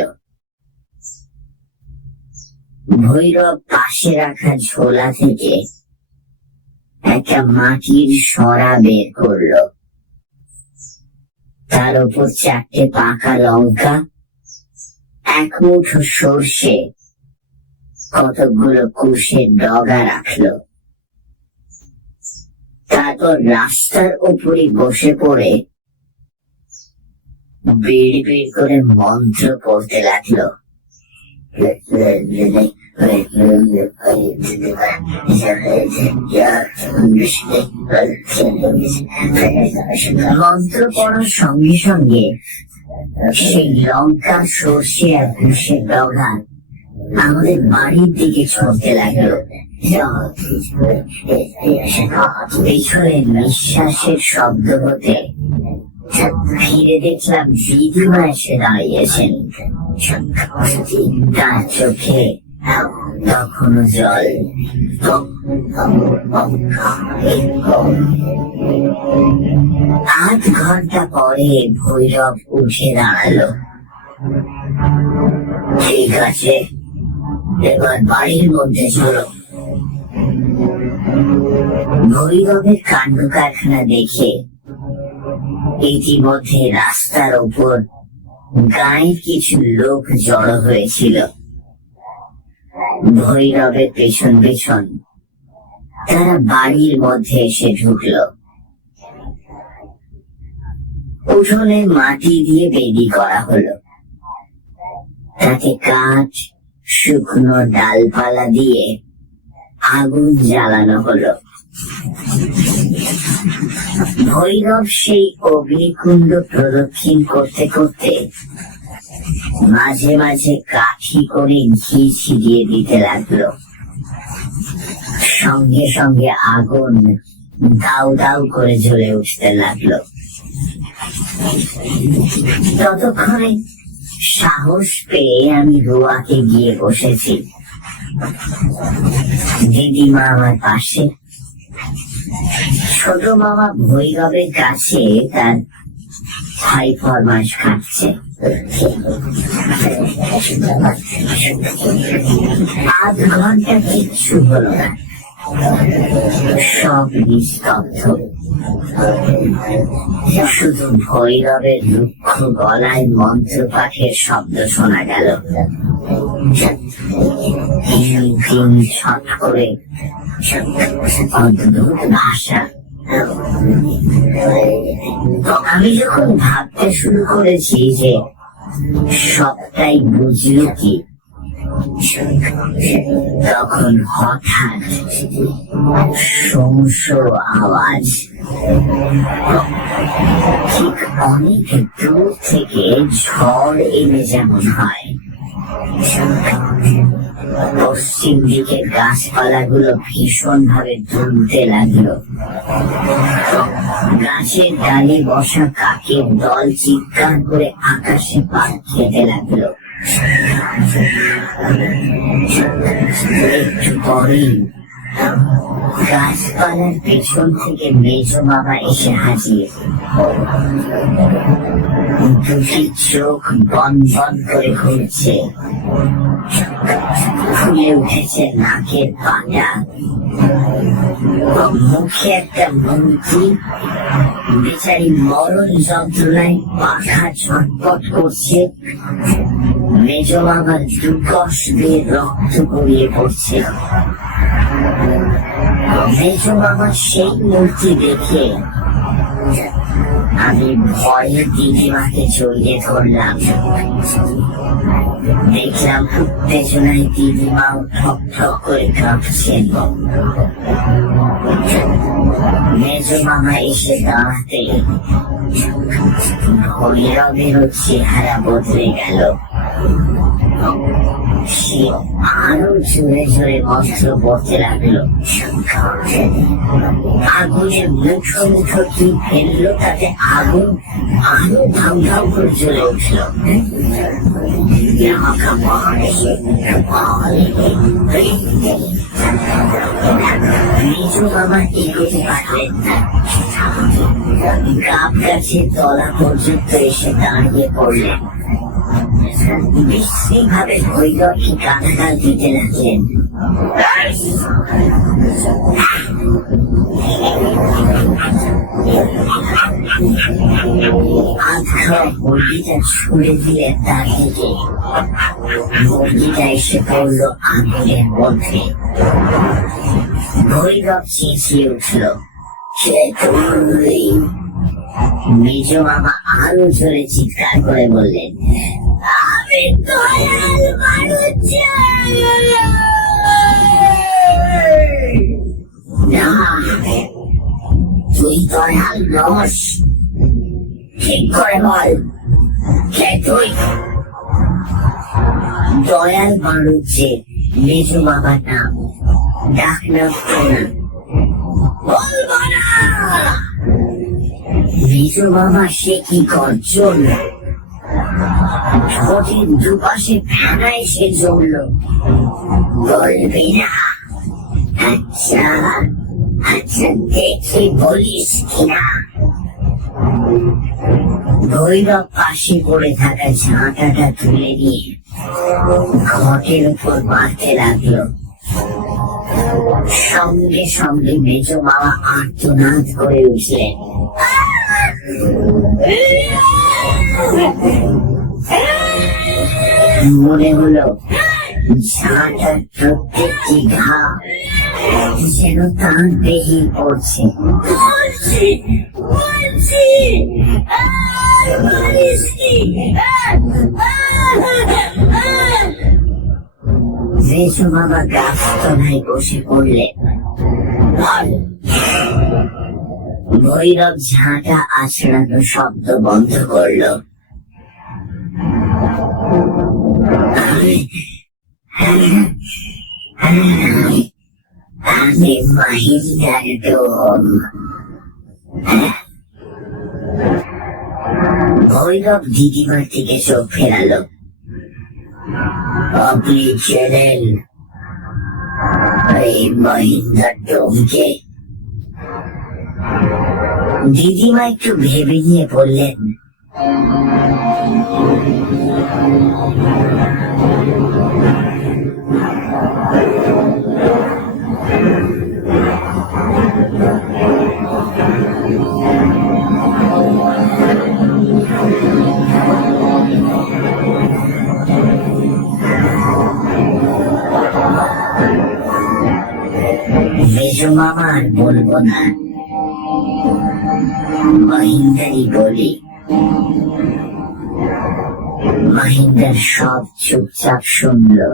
ভৈরব পাশে রাখা ঝোলা থেকে একটা মাটির সরা বের করলো। তার উপর 4টে পাকা লঙ্কা, এক মুঠো সর্ষে, কতগুলো কুশের ডগা রাখলো। তারপর রাস্তার উপরে বসে পড়ে বিড় বিড় করে মন্ত্র পড়তে লাগলো। মন্ত্র পড়ার সঙ্গে সঙ্গে সেই লঙ্কা, সর্ষে আর কুশের ডগা আমাদের বাড়ির দিকে ছড়তে লাগলো। পেছনে নিঃশ্বাসের শব্দ হতে ফিরে দেখলাম দিদিমা এসে দাঁড়িয়েছেন। তার চোখে তখনও জল। আধ ঘন্টা পরে ভৈরব উঠে দাঁড়ালো। ঠিক আছে, এবার বাড়ির মধ্যে চলো। ভৈরবের কাণ্ড কারখানা দেখে ইতিমধ্যে রাস্তার উপর গায়ের কিছু লোক জড়ো হয়েছিল। ভৈরবের পেছন পেছন তারা বাড়ির মধ্যে এসে ঢুকল। উঠোনে মাটি দিয়ে বেদি করা হলো, তাতে কাঠ, শুকনো ডালপালা দিয়ে আগুন জ্বালানো হলো। ভৈরব সেই অগ্নিকুণ্ড প্রদক্ষিণ করতে করতে মাঝে মাঝে কাঠি করে ঘি ছিটিয়ে দিতে লাগলো। সঙ্গে সঙ্গে আগুন দাউ দাউ করে জ্বলে উঠতে লাগলো। ততক্ষণে সাহস পেয়ে আমি রোয়াকে গিয়ে বসেছি। দিদিমা আমার পাশে, ছোট মামা ভৈরবের কাছে তার ভাই ফরমাস খাচ্ছে। আধ ঘন্টা কিচ্ছু হলো না। সব নিস্তব্ধ। শুধু ভৈরবের রুক্ষ গলায় মন্ত্রপাঠের শব্দ শোনা গেল। ছট করে অদ্ভুত ভাষা। আমি যখন ভাবতে শুরু করেছি যে সবটাই বুঝল কি, তখন হঠাৎ সমস্য আওয়াজ ঠিক অনেক দূর থেকে ঝড় এলে যেমন হয়। পশ্চিম দিকের গাছপালাগুলো ভীষণ ভাবে দুলতে লাগলো। গাছের ডালে বসা কাকের দল চিৎকার করে আকাশে পাক খেতে লাগলো। একটু পরেই গাছপালার পেছন থেকে মেজো বাবা এসে হাজির। দুটি চোখ বন বন করে ঘুরছে, ফুলে উঠেছে নাকের পাটা, মুখে একটা মন্ত্রী। বেচারি মরণ যন্ত্রণায় পাখা ছটপট করছে। মেজো বাবার দুকশ দিয়ে রক্ত গড়িয়ে পড়ছে। মেজো বাবার সেই মূর্তি দেখে আমি ভয়ে দিদিমাকে জড়িয়ে ধরলাম। দেখলাম উত্তেজনায় দিদিমাও ঠক ঠক করে কাঁপছেন। মেজো মামা এসে দাঁড়াতে ভৈরবেরও চেহারা বদলে গেল। সে আরো জোরে জোরে মন্ত্র পড়তে লাগলো। আগুনের মুঠো মুঠো কি ফেললো, তাতে আগুন আরো ধাম ধাম করে জ্বলে উঠল। মেজো বাবা এগোতে পারলেন না। গাব গাছের তলা পর্যন্ত এসে দাঁড়িয়ে পড়লেন। বিশ্রী ভাবে ভৈরবকে গালাগাল দিতে লাগলেন। মুরগিটা ছুড়ে দিলেন তার দিকে। মুরগিটা এসে পড়লো আগুনের মধ্যে। ভৈরব চেঁচিয়ে উঠল, মেজো মামা আরো জোরে চিৎকার করে বললেন, আমি দয়াল মানুষ চাই। না, তুই দয়াল নস। ঠিক করে বল, কে তুই? দয়াল মানুষ যে মেজো বাবার নাম, ডাক নাম বলবো না। মেজো বাবা সে কি গর্জন! ঠোঁটের দুপাশে ফেনা এসে জমল। বলবি না? আচ্ছা আচ্ছা, দেখি বলিস কিনা। ভৈরব পাশে পড়ে থাকা ঝাঁটাটা তুলে নিয়ে ঘটের উপর মারতে লাগলো। সঙ্গে সঙ্গে মেজো মামা আর্তনাদ করে উঠলেন। মনে হলো ঝাঁটার প্রত্যেকটি ঘা যেন তার দেহে পড়ছে। মেজো বাবা গাছতলায় বসে পড়লেন। ভৈরব ঝাঁটা আছড়ানো শব্দ বন্ধ করল। আমি মাহিন্দার ডোম। ভৈরব দিদিমার দিকে চোখ ফেরালো। আপনি চেনেন এই মাহিন্দার ডোমকে? দিদিমা একটু ভেবে নিয়ে বললেন, মেজো মামা আর বলবো না, মহিন্দারই বলি। মহিন্দার সব চুপচাপ শুনলো।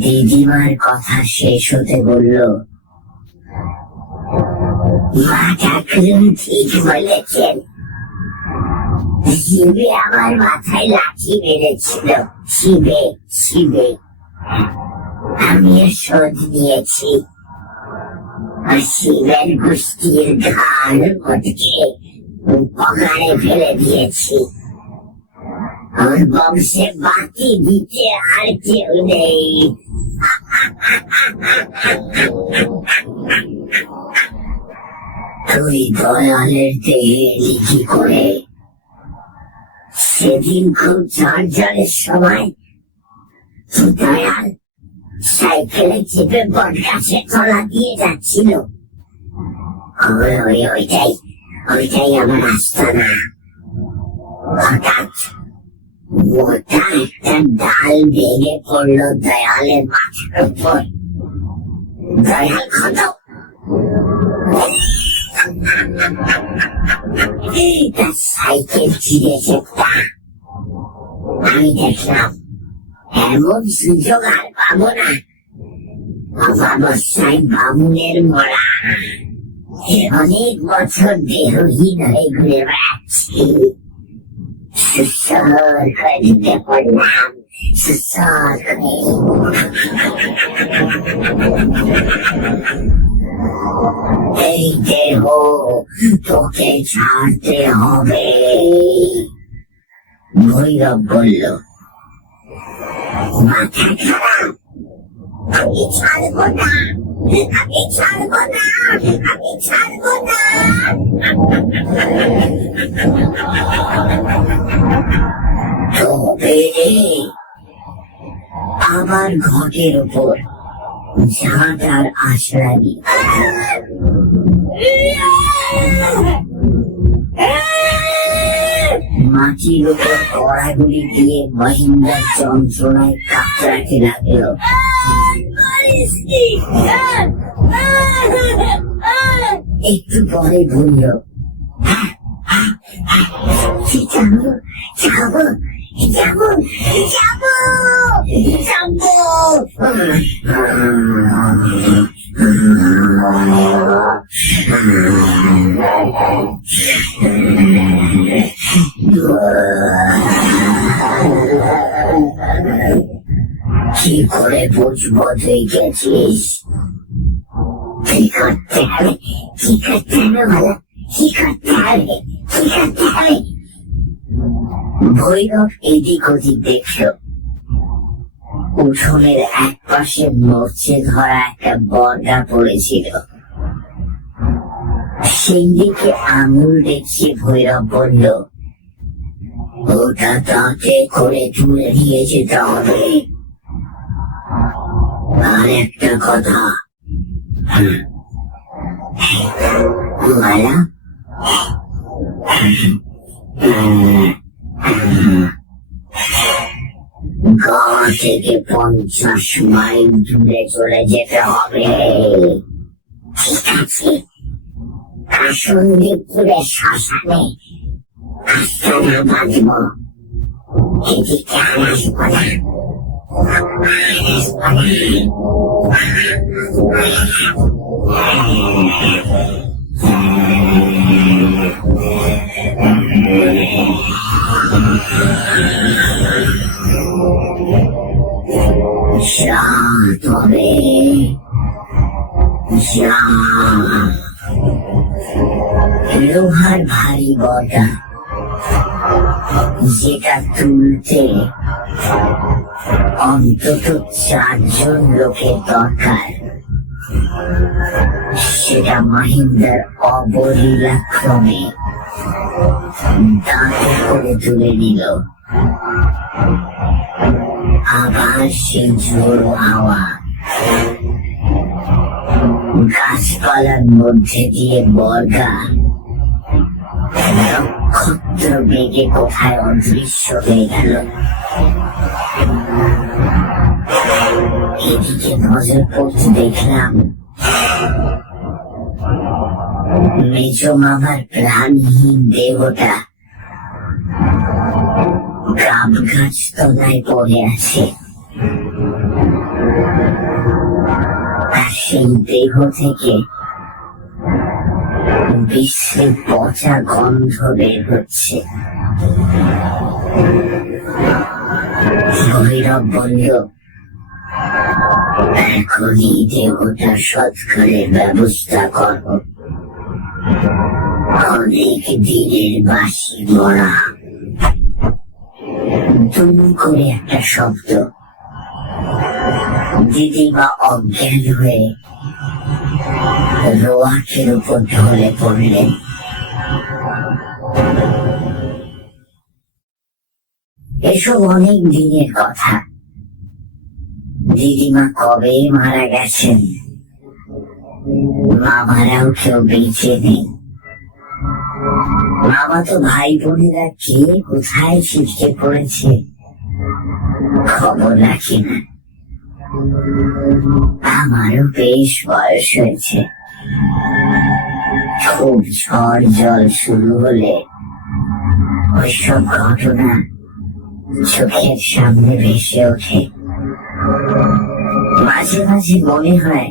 দিদিমার কথা শেষ হতে বলল, মা ঠাকুরুন ঠিক বলেছেন, শিবে আমার মাথায় লাঠি মেরেছিল, শিবে শিবে। আমিও শোধ নিয়েছি, আর শিবের গোষ্ঠীর ঘাড় মটকে পকারে ফেলে দিয়েছি। ওর বংশে বাতি দিতে আর কেউ নেই। তুই দয়ালের দেহে এলি কি করে? সেদিন খুব ঝড়ঝড়ের সময় দয়াল সাইকেলে চেপে বট গাছের তলা দিয়ে যাচ্ছিল। ওইটাই আমার আস্তানা। হঠাৎ মোটা একটা ডাল ভেঙে পড়লো দয়ালের মাথার উপর। দয়াল ক্ষত। তার সাইকেল ছিঁড়েছে। আমি দেখলাম এমন সুযোগ আর পাবো না। অমাবস্যায় বামুনের মরা। অনেক বছর দেহহীন হয়ে ঘুরে বেড়াচ্ছি। সুসর করে ঢুকে পড়লাম, সুসর করে। এই দেহ তোকে ছাড়তে হবে। ভৈরব বলল, মাথা খারাপ, আমি ছাড়বো না, আমি ছাড়বো না, আমি ছাড়বো না। তবে আমার ঘটের উপর ঝাঁটার আশড়া নিয়ে মাটির উপর কড়াগুলি দিয়ে মহিন্দার যন্ত্রণায় কাতরাতে লাগলো। একটু পরে বলল, যাবো যাবো যাবো যাবো যাবো। কি করে বুঝবো তুই গেছিস? কি করতে হবে, কি করতে হবে বলো, কি করতে হবে, কি করতে হবে? ভৈরব এদিক ওদিক দেখল। উঠোনের এক পাশে মরচে ধরা একটা বর্গা পড়েছিল। সেই দিকে আঙুল দেখিয়ে ভৈরব বলল, ওটা দাঁতে করে তুলে নিয়ে যেতে হবে। আর একটা কথা, মালা গাঁ থেকে 50 মাইল দূরে চলে যেতে হবে। ঠিক আছে, কাসুন্দিপুরের শ্মশানে আস্তানা বাঁধব। এদিকে আর আসবো না, তবে লোহার ভারী বটা, যেটা তুলতে অন্তত 4 জন লোকের দরকার। সেটা মহিন্দার অবলীলাক্রমে দাঁতে করে তুলে নিল। আবার সেই ঝোড়ো হাওয়া গাছপালার মধ্যে দিয়ে বর্গা নক্ষত্র বেগে কোথায় অদৃশ্য হয়ে গেল। এদিকে নজর পড়তে দেখলাম মেজ মামার প্রাণহীন দেহটা গাব গাছ তলায় পড়ে আছে। আর সেই দেহ থেকে বিশ্রী পচা গন্ধ বের হচ্ছে। ভৈরব বলল, এখনই দেহটা সৎকারের ব্যবস্থা করো। অনেক দিনের বাসি মরা। দুম করে একটা শব্দ। দিদিমা অজ্ঞান হয়ে রোয়াকের উপর ঢলে পড়লেন। এসব অনেক দিনের কথা। দিদিমা কবে মারা গেছেন, মামারাও কেউ বেঁচে নেই। মামা তো ভাই বোনেরা কে কোথায় ছিটকে পড়েছে খবর রাখি না। আমারও বেশ বয়স হয়েছে। খুব ঝড় জল শুরু হলে ওইসব ঘটনা চোখের সামনে ভেসে ওঠে। মাঝে মাঝে মনে হয়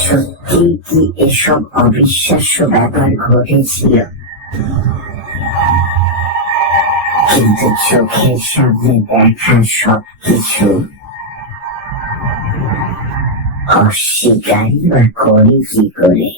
সত্যি কি এসব অবিশ্বাস্য ব্যাপার ঘটেছিল, কিন্তু চোখের সামনে দেখা সবকিছু অস্বীকারই বা করি কি করে।